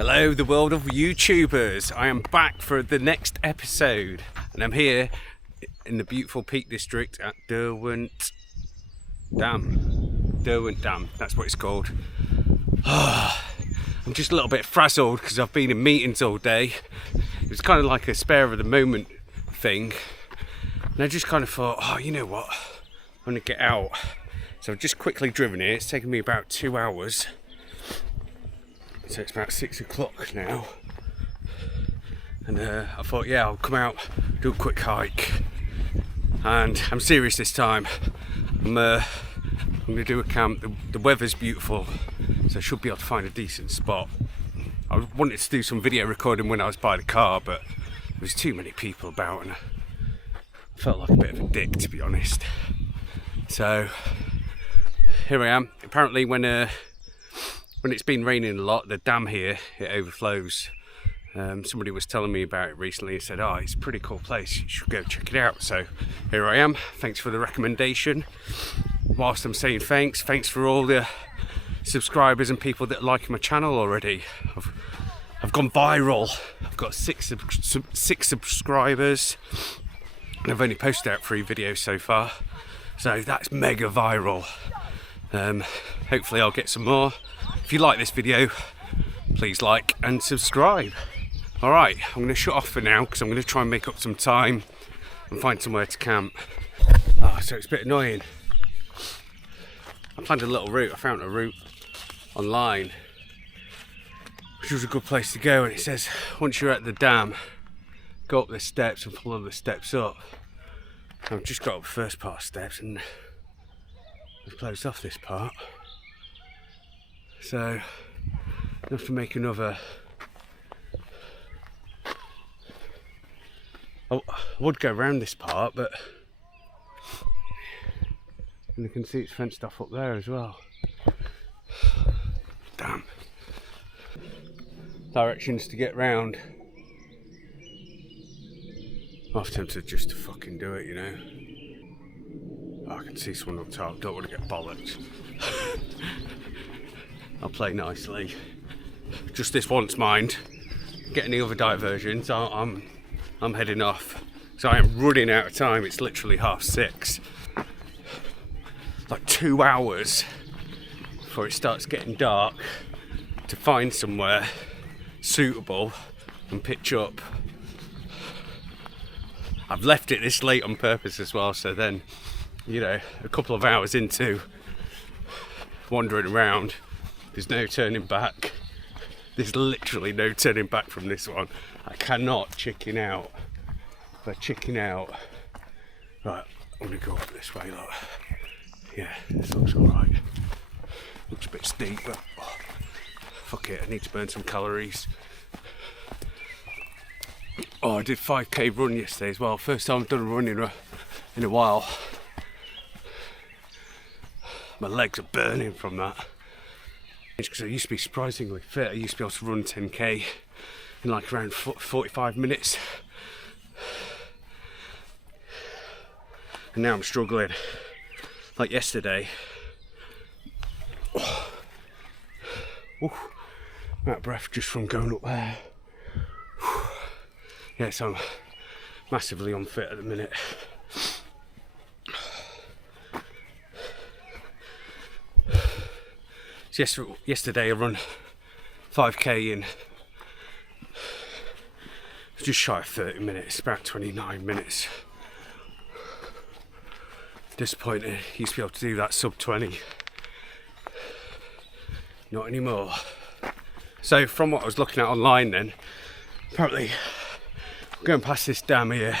Hello, the world of YouTubers. I am back for the next episode, and I'm here in the beautiful Peak District at Derwent Dam. Derwent Dam, that's what it's called. I'm just a little bit frazzled because I've been in meetings all day. It was kind of like a spare of the moment thing, and I just kind of thought, oh, you know what, I'm gonna get out. So I've just quickly driven here. It's taken me about 2 hours. So it's about 6 o'clock now, and I thought, yeah, I'll come out, do a quick hike, and I'm serious this time. I'm going to do a camp. The weather's beautiful, so I should be able to find a decent spot. I wanted to do some video recording when I was by the car, but there was too many people about, and I felt like a bit of a dick, to be honest. So here I am. Apparently when it's been raining a lot, the dam here, it overflows. Somebody was telling me about it recently and said, oh, it's a pretty cool place, you should go check it out. So here I am. Thanks for the recommendation. Whilst I'm saying thanks for all the subscribers and people that are liking my channel already. I've gone viral. I've got six subscribers, and I've only posted out 3 videos so far. So that's mega viral. Hopefully I'll get some more. If you like this video, please like and subscribe. Alright, I'm going to shut off for now because I'm going to try and make up some time and find somewhere to camp. So it's a bit annoying. I planned a little route. I found a route online, which was a good place to go, and it says once you're at the dam, go up the steps and follow the steps up. I've just got up the first part of steps and I've closed off this part. So I have to make another. I would go around this part, but and you can see it's fenced off up there as well. Damn. Directions to get round. I'm tempted just to fucking do it, you know. Oh, I can see someone up top. Don't want to get bollocked. I'll play nicely. Just this once, mind. Get any other diversions, I'm heading off. So I am running out of time. It's literally 6:30. Like 2 hours before it starts getting dark to find somewhere suitable and pitch up. I've left it this late on purpose as well, so then, you know, a couple of hours into wandering around, there's no turning back. There's literally no turning back from this one. I cannot chicken out. If I chicken out, right, I'm gonna go up this way, look. Yeah, this looks alright. Looks a bit steep, but oh, fuck it, I need to burn some calories. Oh, I did 5k run yesterday as well. First time I've done a run in a while. My legs are burning from that. Because I used to be surprisingly fit. I used to be able to run 10k in like around 45 minutes. And now I'm struggling. Like yesterday. Oh, I'm out of breath just from going up there. Yeah, so I'm massively unfit at the minute. So yesterday I run 5k in just shy of 30 minutes, about 29 minutes. Disappointed. Used to be able to do that sub 20. Not anymore. So from what I was looking at online then, apparently going past this dam here,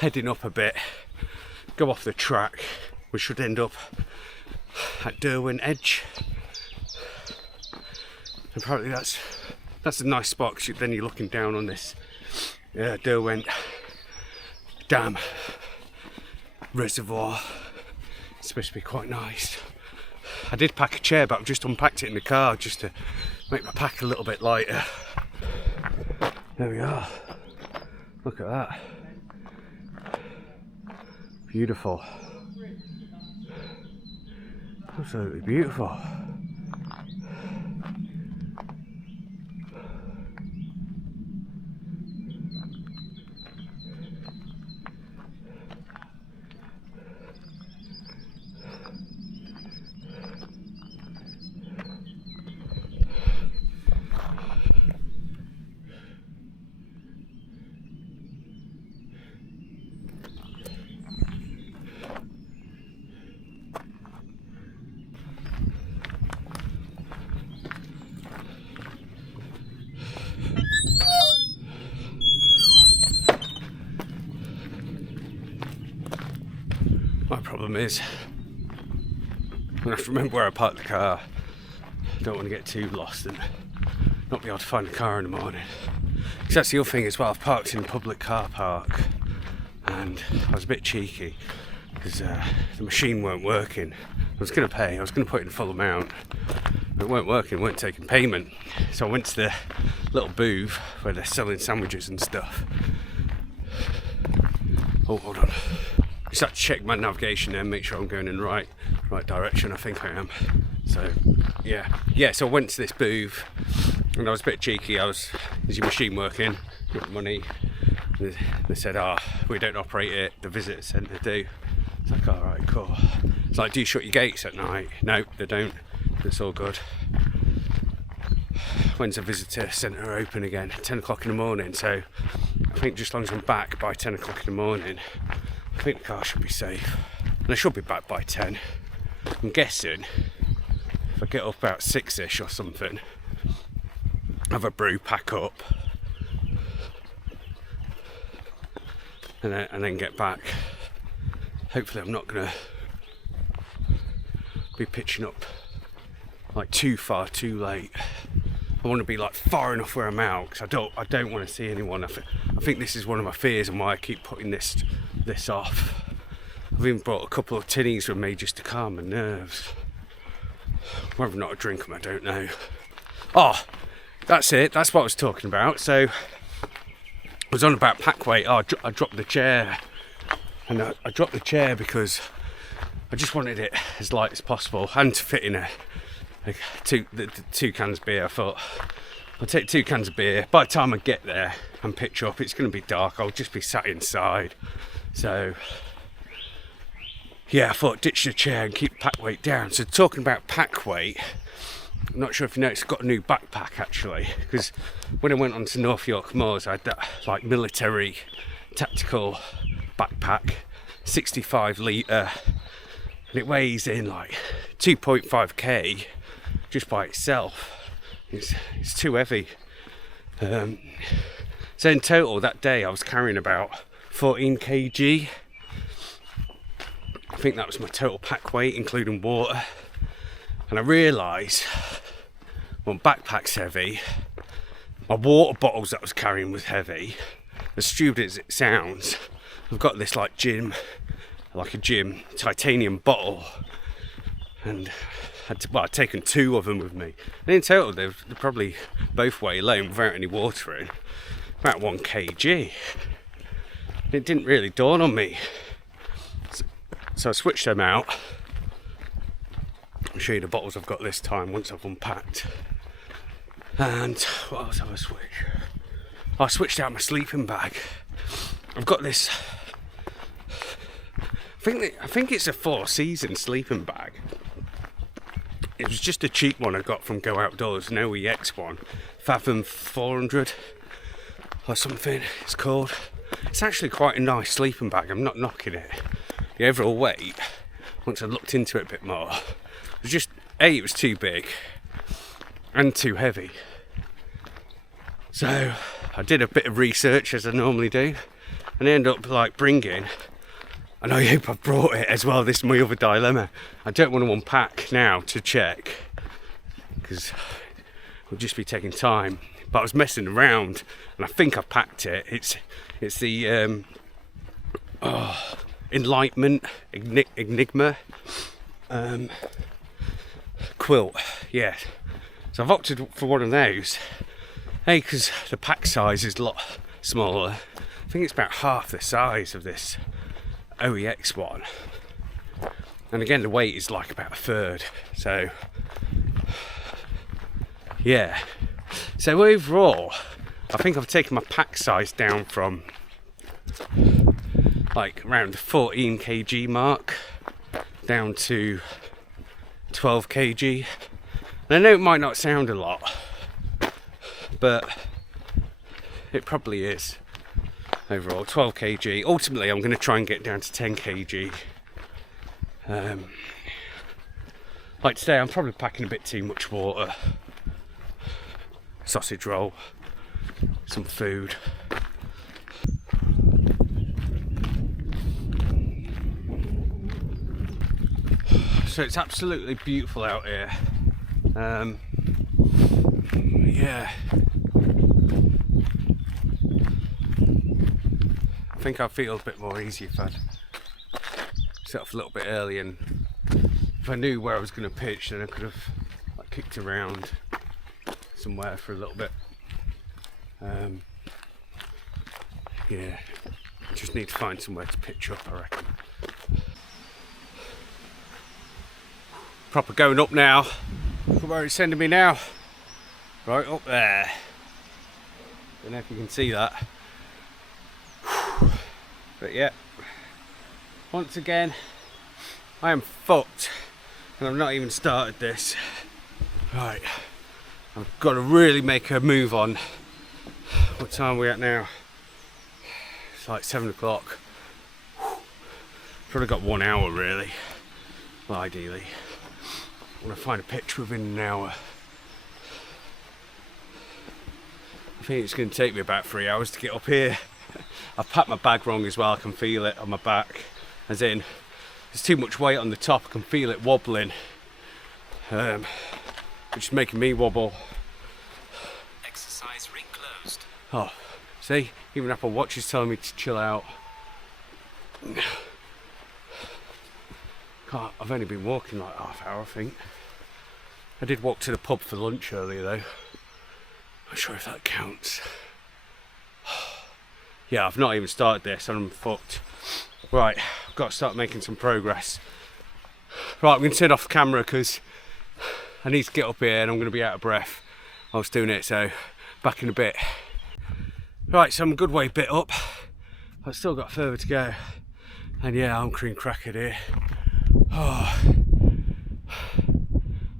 heading up a bit, go off the track, we should end up at Derwent Edge. Apparently that's a nice spot, because then you're looking down on this Derwent Dam reservoir. It's supposed to be quite nice. I did pack a chair, but I've just unpacked it in the car just to make my pack a little bit lighter. There we are. Look at that. Beautiful. Absolutely beautiful. problem is I have to remember where I parked the car. I don't want to get too lost and not be able to find the car in the morning. Because that's the other thing as well. I've parked in a public car park and I was a bit cheeky because the machine weren't working. I was going to pay, I was going to put in the full amount. It weren't working, weren't taking payment. So I went to the little booth where they're selling sandwiches and stuff. Oh, hold on. Just have to check my navigation there, make sure I'm going in the right direction. I think I am. So yeah. So I went to this booth, and I was a bit cheeky. Is your machine working? Got money? And they said, we don't operate it. The visitor centre do. It's like, all right, cool. It's like, do you shut your gates at night? No, they don't. It's all good. When's the visitor centre open again? 10 o'clock in the morning. So I think just as long as I'm back by 10 o'clock in the morning, I think the car should be safe. And I should be back by 10. I'm guessing if I get up about 6ish or something, have a brew, pack up, and then get back. Hopefully I'm not going to be pitching up like too far too late. I want to be like far enough where I'm out because I don't want to see anyone. I think this is one of my fears and why I keep putting this off. I've even brought a couple of tinnies with me just to calm my nerves. Whether or not I drink them, I don't know. Oh, that's it. That's what I was talking about. So I was on about pack weight. I dropped the chair, and I dropped the chair because I just wanted it as light as possible and to fit in the 2 cans of beer. I thought I'll take 2 cans of beer. By the time I get there and pitch up, it's going to be dark. I'll just be sat inside. So yeah, I thought ditch the chair and keep pack weight down. So talking about pack weight, I'm not sure if you noticed, I've got a new backpack actually, because when I went on to North York Moors, I had that like military tactical backpack, 65 litre, and it weighs in like 2.5k just by itself. It's too heavy. So in total that day I was carrying about 14 kg. I think that was my total pack weight, including water. And I realised, well, backpack's heavy. My water bottles that I was carrying was heavy. As stupid as it sounds, I've got this like a gym titanium bottle, and I'd taken 2 of them with me. And in total, they probably both weigh alone without any water in about 1 kg. It didn't really dawn on me. So I switched them out. I'll show you the bottles I've got this time once I've unpacked. And what else have I switched? I switched out my sleeping bag. I've got this. I think it's a 4-season sleeping bag. It was just a cheap one I got from Go Outdoors, an OEX one, Fathom 400 or something it's called. It's actually quite a nice sleeping bag. I'm not knocking it. The overall weight, once I looked into it a bit more, it was just it was too big and too heavy. So I did a bit of research as I normally do, and I ended up like bringing, and I hope I've brought it as well. This is my other dilemma. I don't want to unpack now to check because we'll just be taking time. But I was messing around, and I think I've packed it. It's the Enlightenment Enigma quilt. Yeah. So I've opted for one of those. Hey, because the pack size is a lot smaller. I think it's about half the size of this OEX one. And again, the weight is like about 1/3. So, yeah. So overall, I think I've taken my pack size down from like around the 14 kg mark down to 12 kg. And I know it might not sound a lot, but it probably is. Overall 12 kg. Ultimately I'm going to try and get down to 10 kg. Like today I'm probably packing a bit too much water, sausage roll, some food. So it's absolutely beautiful out here. Yeah. I think I'd feel a bit more easy if I'd set off a little bit early, and if I knew where I was going to pitch, then I could have like kicked around somewhere for a little bit. Yeah, I just need to find somewhere to pitch up, I reckon. Proper going up now. Look where it's sending me now. Right up there. Don't know if you can see that. But yeah, once again, I am fucked, and I've not even started this. Right, I've got to really make a move on. What time are we at now? It's like 7 o'clock. Probably got 1 hour really. Well, ideally. I want to find a pitch within an hour. I think it's going to take me about 3 hours to get up here. I've packed my bag wrong as well. I can feel it on my back. As in, there's too much weight on the top. I can feel it wobbling. Which is making me wobble. Exercise ring closed. Oh, see? Even Apple Watch is telling me to chill out. God, I've only been walking like half hour, I think. I did walk to the pub for lunch earlier though. Not sure if that counts. Yeah, I've not even started this and I'm fucked. Right, I've got to start making some progress. Right, I'm going to turn off the camera because I need to get up here and I'm going to be out of breath whilst doing it, so back in a bit. Right, so I'm a good way bit up. I've still got further to go. And yeah, I'm cream crackered here. Oh,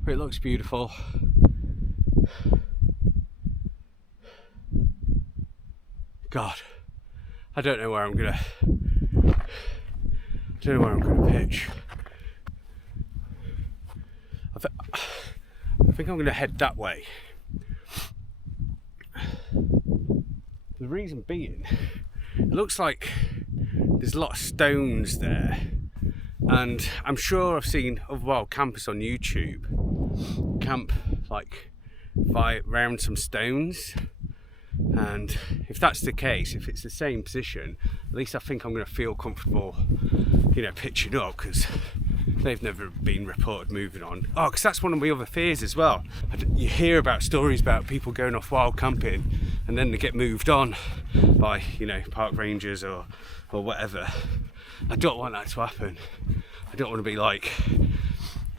it looks beautiful. God, I don't know where I'm gonna pitch. I think I'm gonna head that way. The reason being, it looks like there's a lot of stones there, and I'm sure I've seen other wild campers on YouTube camp like around some stones, and if that's the case, if it's the same position, at least I think I'm going to feel comfortable, you know, pitching up, because they've never been reported moving on. Oh, because that's one of my other fears as well. You hear about stories about people going off wild camping and then they get moved on by, you know, park rangers or whatever. I don't want that to happen. I don't want to be like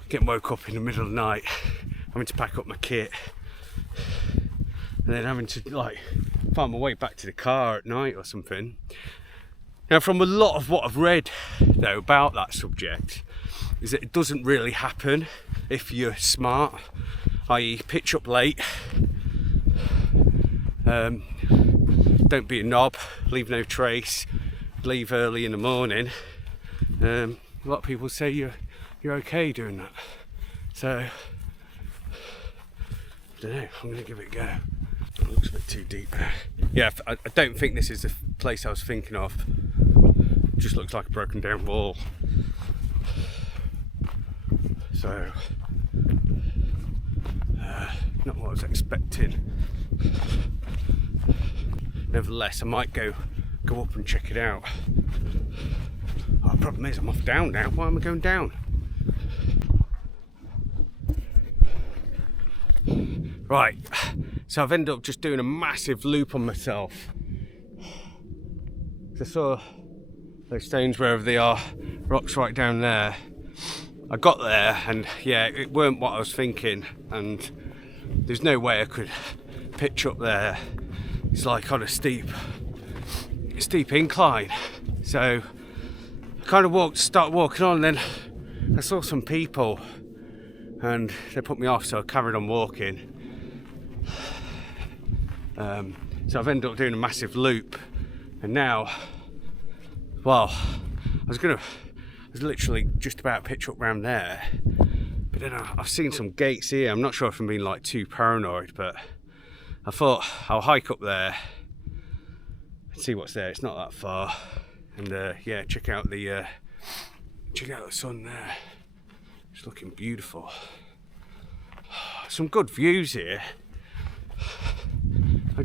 getting woke up in the middle of the night, having to pack up my kit, and then having to like find my way back to the car at night or something. Now, from a lot of what I've read though about that subject, is that it doesn't really happen if you're smart, i.e. pitch up late, don't be a knob, leave no trace, leave early in the morning. A lot of people say you're okay doing that, so I don't know, I'm going to give it a go. It looks a bit too deep. Yeah, I don't think this is the place I was thinking of. It just looks like a broken down wall. So, not what I was expecting. Nevertheless, I might go up and check it out. Oh, the problem is I'm off down now. Why am I going down? Right, so I've ended up just doing a massive loop on myself. I saw those stones wherever they are, rocks right down there. I got there and yeah, it weren't what I was thinking, and there's no way I could pitch up there. It's like on a steep incline. So I kind of started walking on, and then I saw some people and they put me off, so I carried on walking. So I've ended up doing a massive loop, and now, well, I was literally just about to pitch up round there, but then I've seen some gates here. I'm not sure if I'm being like too paranoid, but I thought I'll hike up there and see what's there. It's not that far, and yeah, check out the sun there. It's looking beautiful. Some good views here. I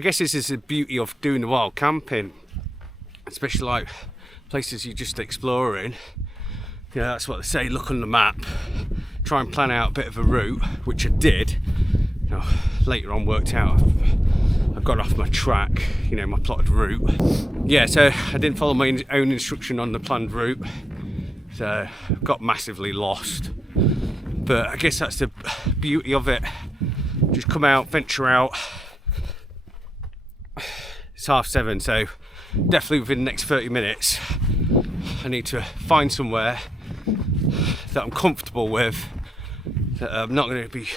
guess this is the beauty of doing the wild camping, especially like places you're just exploring. You know, that's what they say, look on the map, try and plan out a bit of a route, which I did. You know, later on worked out I've got off my track, you know, my plotted route. Yeah, so I didn't follow my own instruction on the planned route, so I got massively lost. But I guess that's the beauty of it. Just come out, venture out. It's 7:30, so definitely within the next 30 minutes I need to find somewhere that I'm comfortable with, that I'm not going to be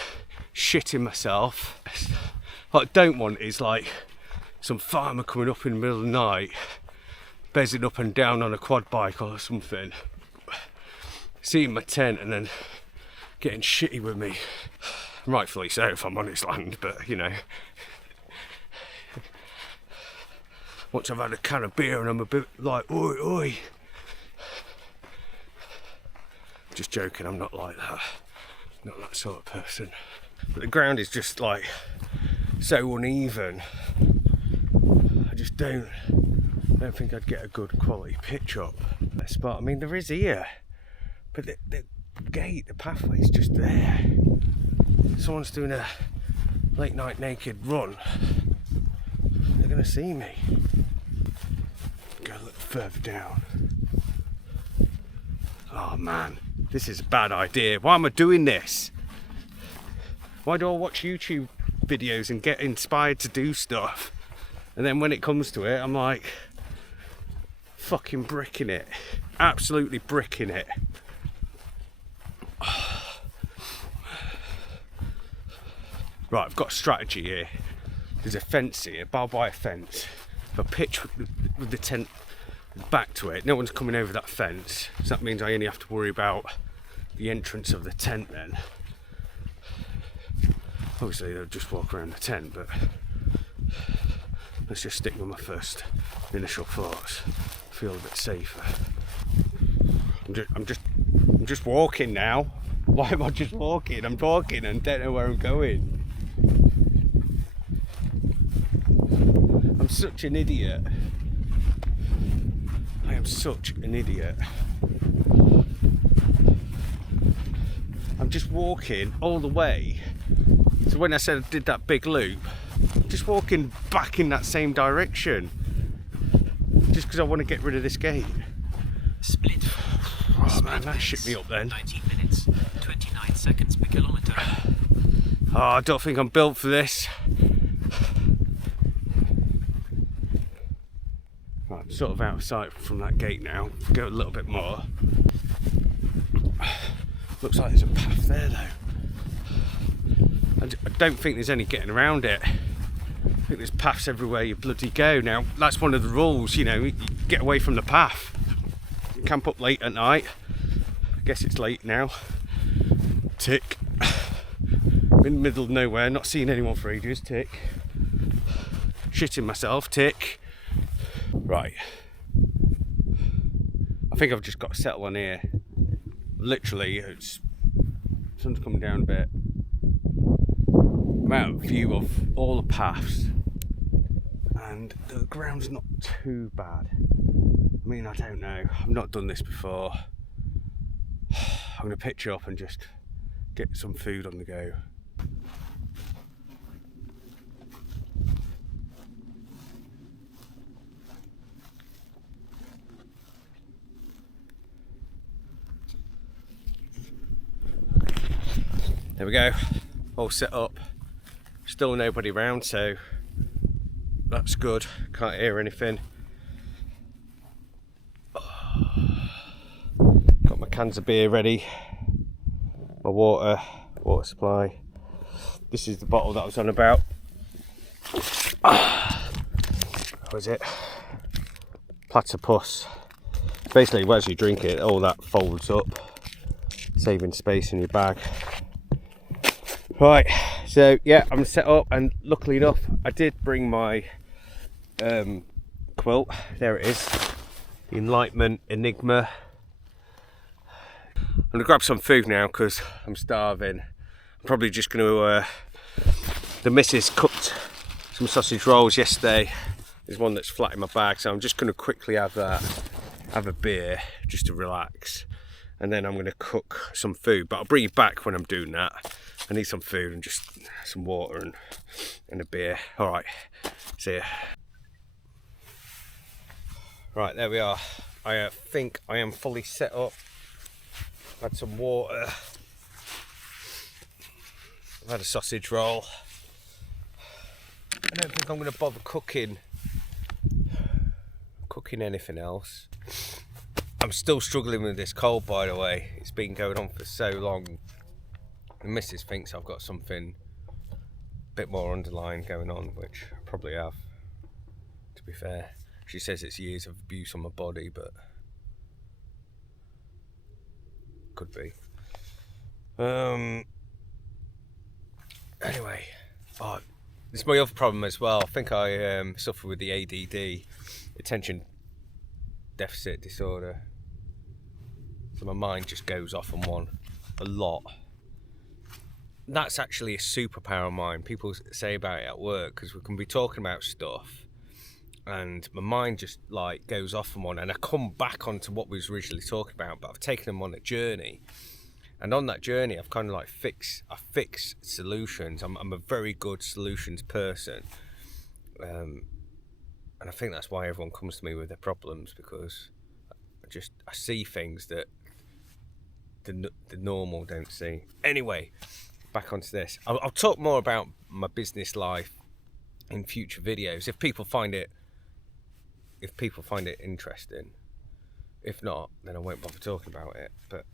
shitting myself. What I don't want is like some farmer coming up in the middle of the night, bezzing up and down on a quad bike or something, seeing my tent and then getting shitty with me. Rightfully so, if I'm on his land, but you know, once I've had a can of beer and I'm a bit like, oi, oi. Just joking, I'm not like that. Not that sort of person. But the ground is just like so uneven. I just don't think I'd get a good quality pitch up that spot. I mean, there is here, but the gate, the pathway is just there. Someone's doing a late night naked run, they're gonna see me. Go a little further down. Oh man, this is a bad idea. Why am I doing this? Why do I watch YouTube videos and get inspired to do stuff, and then when it comes to it I'm like fucking bricking it, absolutely bricking it. Right, I've got a strategy here. There's a fence here, a barbed wire fence. If I pitch with the tent back to it, no one's coming over that fence, so that means I only have to worry about the entrance of the tent then. Obviously they'll just walk around the tent, but let's just stick with my first initial thoughts. Feel a bit safer. I'm just walking now. Why am I just walking? I'm talking and don't know where I'm going. I'm such an idiot. I am such an idiot. I'm just walking all the way. So when I said I did that big loop, I'm just walking back in that same direction. Just because I want to get rid of this gate. Split. Oh man, that shit me up then. 19 minutes, 29 seconds per kilometre. Oh, I don't think I'm built for this. Right, I'm sort of out of sight from that gate now. Go a little bit more. Looks like there's a path there though. I don't think there's any getting around it. I think there's paths everywhere you bloody go. Now, that's one of the rules, you know, you get away from the path. You camp up late at night. I guess it's late now. Tick. I'm in the middle of nowhere, not seeing anyone for ages. Tick. Shitting myself. Tick. Right. I think I've just got to settle on here. Literally, sun's coming down a bit. I'm out of view of all the paths, and the ground's not too bad. I mean, I don't know. I've not done this before. I'm going to pitch up and just get some food on the go. There we go, all set up. Still nobody around, so that's good. Can't hear anything. Got my cans of beer ready, my water supply. This is the bottle that I was on about. What was it? Platypus. Basically, as you drink it, all that folds up, saving space in your bag. Right, so yeah, I'm set up, and luckily enough, I did bring my quilt. There it is, the Enlightenment Enigma I'm gonna grab some food now because I'm starving. I'm probably just gonna, the missus cooked some sausage rolls yesterday. There's one that's flat in my bag, so I'm just gonna quickly have that, have a beer just to relax. And then I'm gonna cook some food, but I'll bring you back when I'm doing that. I need some food and just some water and a beer. All right, see ya. Right, there we are. I think I am fully set up. I've had some water. I've had a sausage roll. I don't think I'm going to bother cooking anything else. I'm still struggling with this cold, by the way. It's been going on for so long. The missus thinks I've got something a bit more underlying going on, which I probably have, to be fair. She says it's years of abuse on my body, but could be. Anyway, this is my other problem as well. I think I suffer with the ADD, attention deficit disorder. So my mind just goes off on one a lot. That's actually a superpower of mine. People say about it at work because we can be talking about stuff and my mind just like goes off on one and I come back onto what we was originally talking about, but I've taken them on a journey. And on that journey, I've kind of like fix solutions. I'm a very good solutions person. And I think that's why everyone comes to me with their problems, because I see things that the normal don't see. Anyway, back onto this. I'll talk more about my business life in future videos if people find it interesting. If not, then I won't bother talking about it. But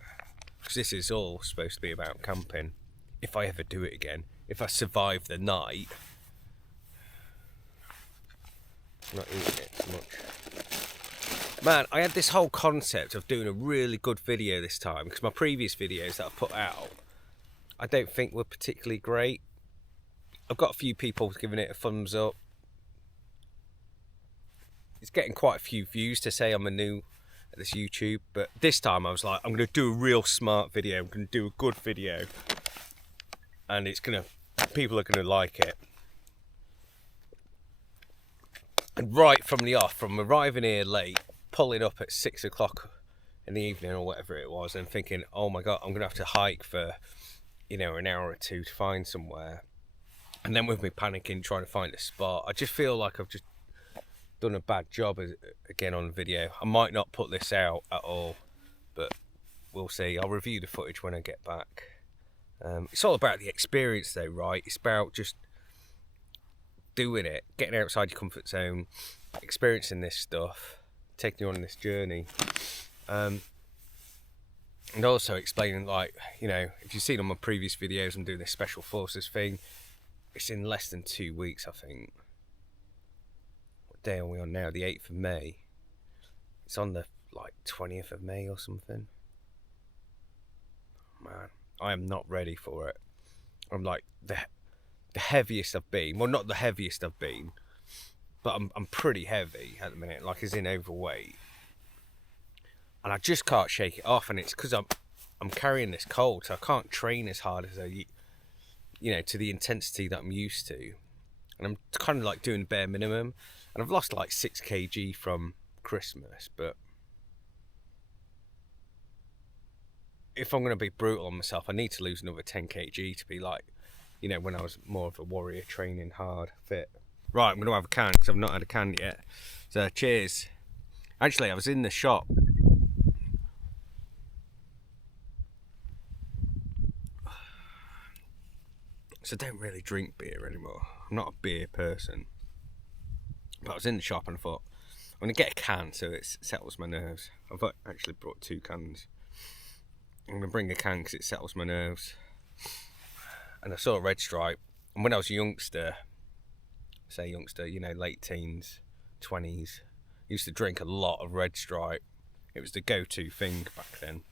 because this is all supposed to be about camping, if I ever do it again, if I survive the night. I'm not eating it too much. Man, I had this whole concept of doing a really good video this time, because my previous videos that I've put out, I don't think were particularly great. I've got a few people giving it a thumbs up. It's getting quite a few views to say I'm a new at this YouTube, but this time I was like, I'm going to do a real smart video. I'm going to do a good video, and people are going to like it. And right from the off, from arriving here late, pulling up at 6 o'clock in the evening or whatever it was, and thinking, oh my God, I'm going to have to hike for, an hour or two to find somewhere. And then with me panicking, trying to find a spot, I just feel like I've just done a bad job again on video. I might not put this out at all, but we'll see. I'll review the footage when I get back. It's all about the experience though, right? It's about just doing it, getting outside your comfort zone, experiencing this stuff, taking you on this journey, and also explaining, like, if you've seen on my previous videos, I'm doing this special forces thing. It's in less than 2 weeks, I think. What day are we on now? The 8th of May. It's on the 20th of May or something. Man, I am not ready for it. I'm like the heaviest I've been. Well, not the heaviest I've been, but I'm pretty heavy at the minute, like as in overweight. And I just can't shake it off, and it's because I'm carrying this cold, so I can't train as hard as to the intensity that I'm used to. And I'm kind of like doing the bare minimum. And I've lost like 6 kg from Christmas, but if I'm going to be brutal on myself, I need to lose another 10 kg to be like, when I was more of a warrior, training hard, fit. Right, I'm going to have a can because I've not had a can yet. So cheers. Actually, I was in the shop. So I don't really drink beer anymore. I'm not a beer person. But I was in the shop and I thought, I'm going to get a can so it settles my nerves. I've actually brought 2 cans. I'm going to bring a can because it settles my nerves. And I saw a Red Stripe. And when I was a youngster, late teens, 20s, I used to drink a lot of Red Stripe. It was the go-to thing back then.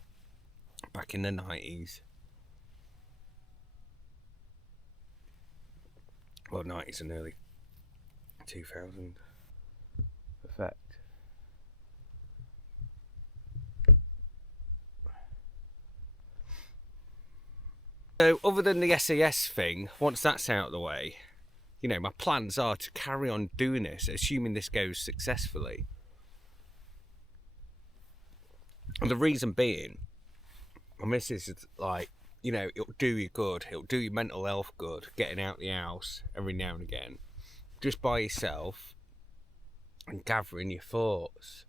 Back in the 90s. Well, 90s and early 2000. Effect. So other than the SAS thing, once that's out of the way, you know, my plans are to carry on doing this, assuming this goes successfully. And the reason being, my missus is like, you know, it'll do you good, it'll do your mental health good, getting out the house every now and again, just by yourself, and gathering your thoughts.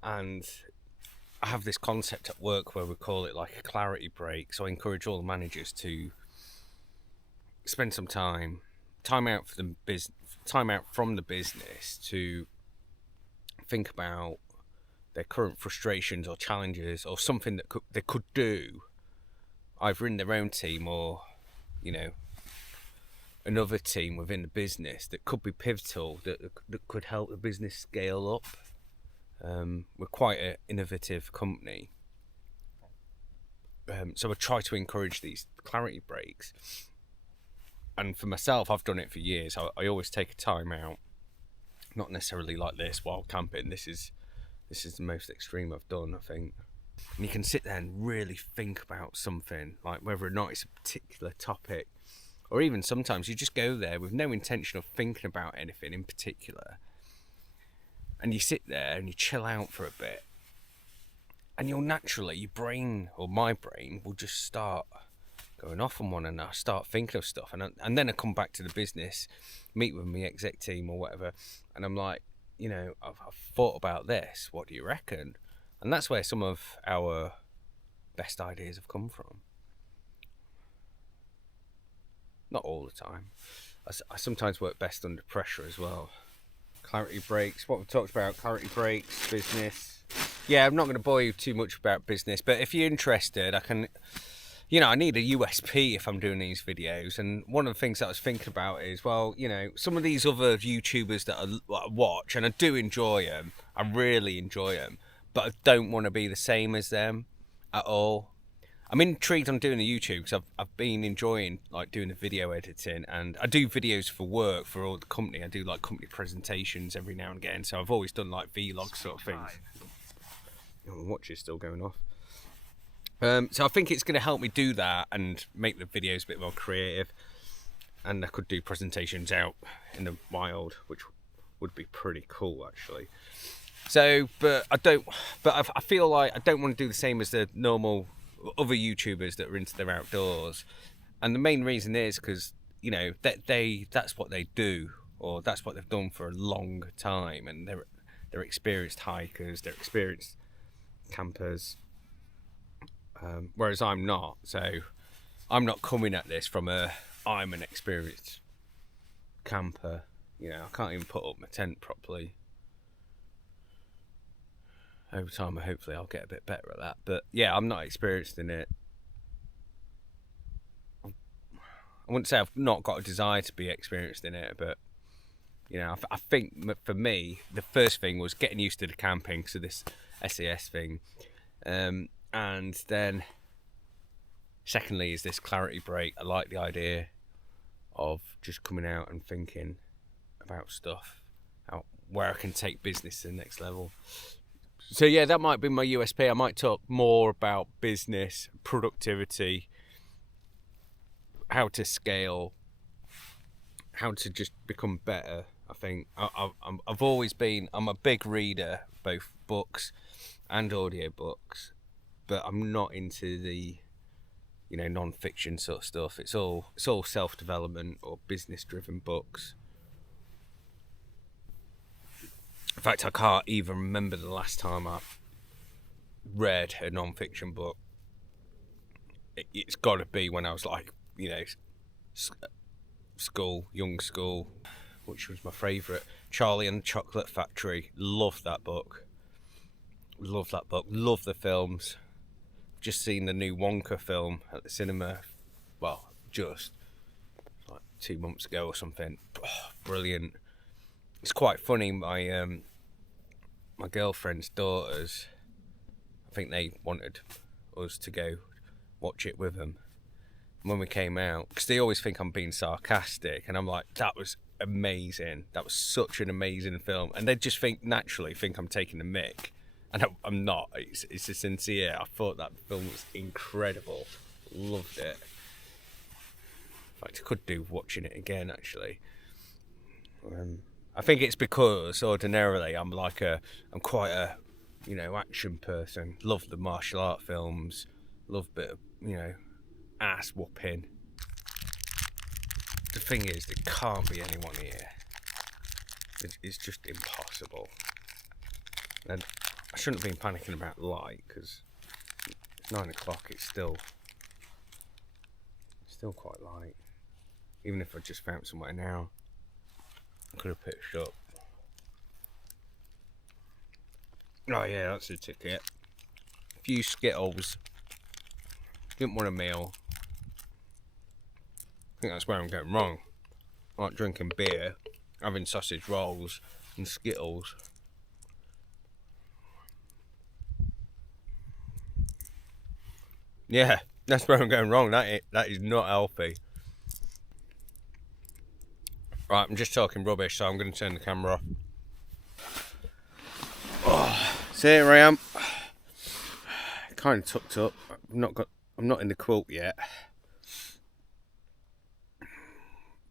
And I have this concept at work where we call it like a clarity break. So I encourage all the managers to spend some time out for the time out from the business to think about their current frustrations or challenges, or something that they could do either in their own team or, you know, another team within the business that could be pivotal, that could help the business scale up. We're quite an innovative company, so I try to encourage these clarity breaks. And for myself, I've done it for years. I always take a time out, not necessarily like this while camping. This is the most extreme I've done, I think. And you can sit there and really think about something, like whether or not it's a particular topic, or even sometimes you just go there with no intention of thinking about anything in particular. And you sit there and you chill out for a bit, and you'll naturally, your brain, or my brain, will just start going off on one another, start thinking of stuff. And then I come back to the business, meet with my exec team or whatever, and I'm like, you know, I've thought about this, what do you reckon? And that's where some of our best ideas have come from. Not all the time. I sometimes work best under pressure as well. Clarity breaks, what we've talked about, clarity breaks, business. Yeah, I'm not going to bore you too much about business, but if you're interested, I can, you know, I need a USP if I'm doing these videos. And one of the things that I was thinking about is, well, you know, some of these other YouTubers that I watch, and I do enjoy them, I really enjoy them, but I don't want to be the same as them at all. I'm intrigued on doing the YouTube because I've been enjoying like doing the video editing, and I do videos for work for all the company. I do like company presentations every now and again, so I've always done like vlog sort of things. Oh, the watch is still going off. So I think it's going to help me do that and make the videos a bit more creative, and I could do presentations out in the wild, which would be pretty cool actually. So, but I feel like I don't want to do the same as the normal other YouTubers that are into their outdoors. And the main reason is because, you know, that's what they do, or that's what they've done for a long time, and they're experienced hikers, they're experienced campers, whereas I'm not. So I'm not coming at this from I'm an experienced camper. You know, I can't even put up my tent properly. Over time, hopefully I'll get a bit better at that. But yeah, I'm not experienced in it. I wouldn't say I've not got a desire to be experienced in it, but, you know, I think for me, the first thing was getting used to the camping, so this SAS thing. And then, secondly, is this clarity break. I like the idea of just coming out and thinking about stuff, where I can take business to the next level. So yeah, that might be my USP. I might talk more about business, productivity, how to scale, how to just become better. I think I've always been, I'm a big reader, both books and audiobooks, but I'm not into the, you know, non-fiction sort of stuff. It's all self-development or business-driven books. In fact, I can't even remember the last time I read a non-fiction book. It's got to be when I was like, you know, young school, which was my favourite. Charlie and the Chocolate Factory. Love that book. Love the films. Just seen the new Wonka film at the cinema. Well, just like 2 months ago or something. Oh, brilliant. It's quite funny. My girlfriend's daughters, I think they wanted us to go watch it with them. And when we came out, because they always think I'm being sarcastic, and I'm like, that was amazing. That was such an amazing film. And they just naturally think I'm taking the mick. And I'm not. It's a sincere. I thought that film was incredible. Loved it. In fact, I could do watching it again, actually. I think it's because ordinarily I'm quite a, action person. Love the martial art films. Love a bit of, ass whooping. The thing is, there can't be anyone here. It's just impossible. And I shouldn't have been panicking about light, because it's 9 o'clock. It's still quite light. Even if I just found somewhere now, I could have pitched up. Oh yeah, that's the ticket. A few Skittles. Didn't want a meal. I think that's where I'm going wrong. I like drinking beer, having sausage rolls and Skittles. Yeah, that's where I'm going wrong. That is not healthy. Right, I'm just talking rubbish, so I'm going to turn the camera off. Oh, so here I am. Kind of tucked up. I'm not in the quilt yet.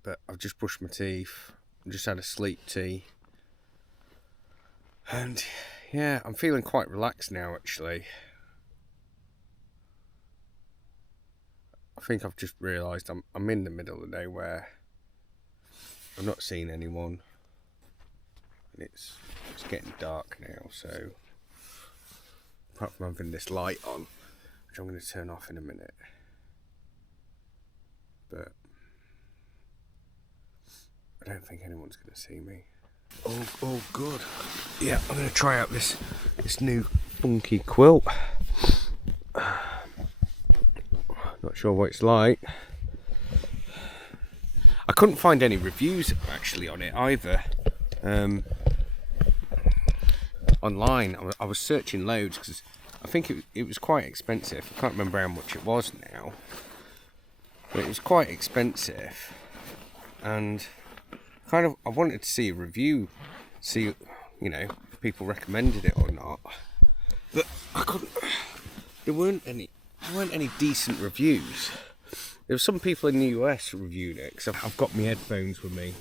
But I've just brushed my teeth. I've just had a sleep tea. And yeah, I'm feeling quite relaxed now, actually. I think I've just realised I'm in the middle of the day where I've not seen anyone, and it's getting dark now, so apart from having this light on, which I'm going to turn off in a minute, but I don't think anyone's going to see me. Oh good. Yeah, I'm going to try out this new funky quilt. Not sure what it's like. I couldn't find any reviews actually on it either. Online, I was searching loads because I think it was quite expensive. I can't remember how much it was now, but it was quite expensive, and I wanted to see a review, see if people recommended it or not. But I couldn't. There weren't any decent reviews. There were some people in the US reviewed it, because I've got my headphones with me.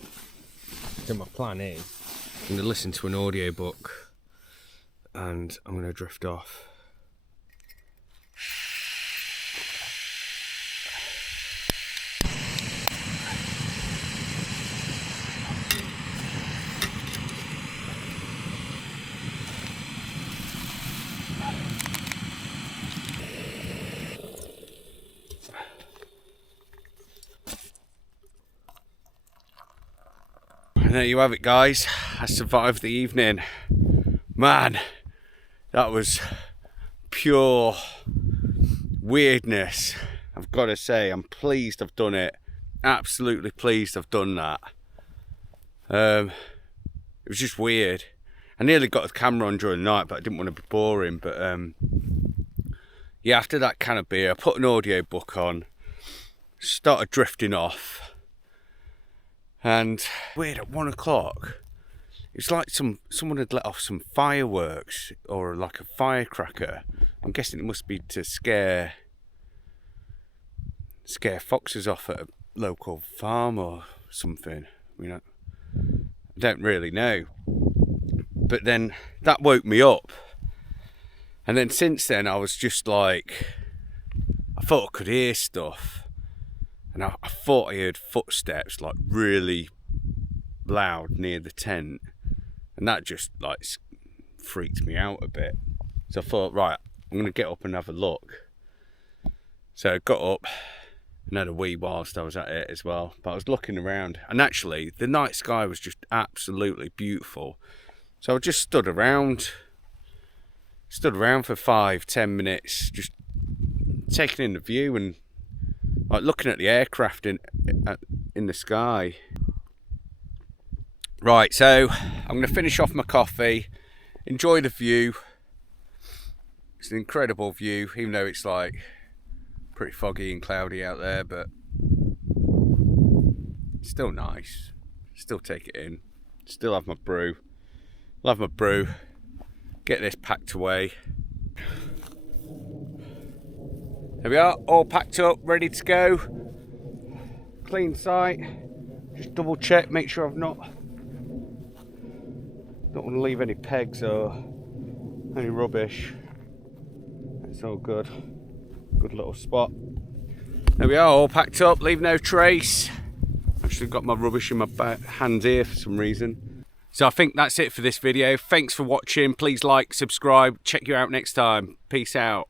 So my plan is I'm going to listen to an audiobook and I'm going to drift off. And there you have it, guys. I survived the evening. Man, that was pure weirdness. I've got to say, I'm pleased I've done it. Absolutely pleased I've done that. It was just weird. I nearly got the camera on during the night, but I didn't want to be boring. But yeah, after that can of beer, I put an audiobook on, started drifting off. And weird, at 1 o'clock, it's like someone had let off some fireworks or like a firecracker. I'm guessing it must be to scare foxes off at a local farm or something. I don't really know. But then that woke me up. And then since then I was just like, I thought I could hear stuff. And I thought I heard footsteps like really loud near the tent, and that just like freaked me out a bit. So I thought, right, I'm going to get up and have a look. So I got up and had a wee whilst I was at it as well. But I was looking around, and actually the night sky was just absolutely beautiful. So I just stood around for 5-10 minutes, just taking in the view and like looking at the aircraft in the sky. Right, so I'm going to finish off my coffee, enjoy the view. It's an incredible view, even though it's like pretty foggy and cloudy out there, but it's still nice. Still take it in. Still have my brew. Love my brew. Get this packed away. There we are, all packed up, ready to go. clean site. Just double check, make sure I've not... Don't want to leave any pegs or any rubbish. It's all good. Good little spot. There we are, all packed up, leave no trace. Actually got my rubbish in my hand here for some reason. So I think that's it for this video. Thanks for watching. Please like, subscribe, check you out next time. Peace out.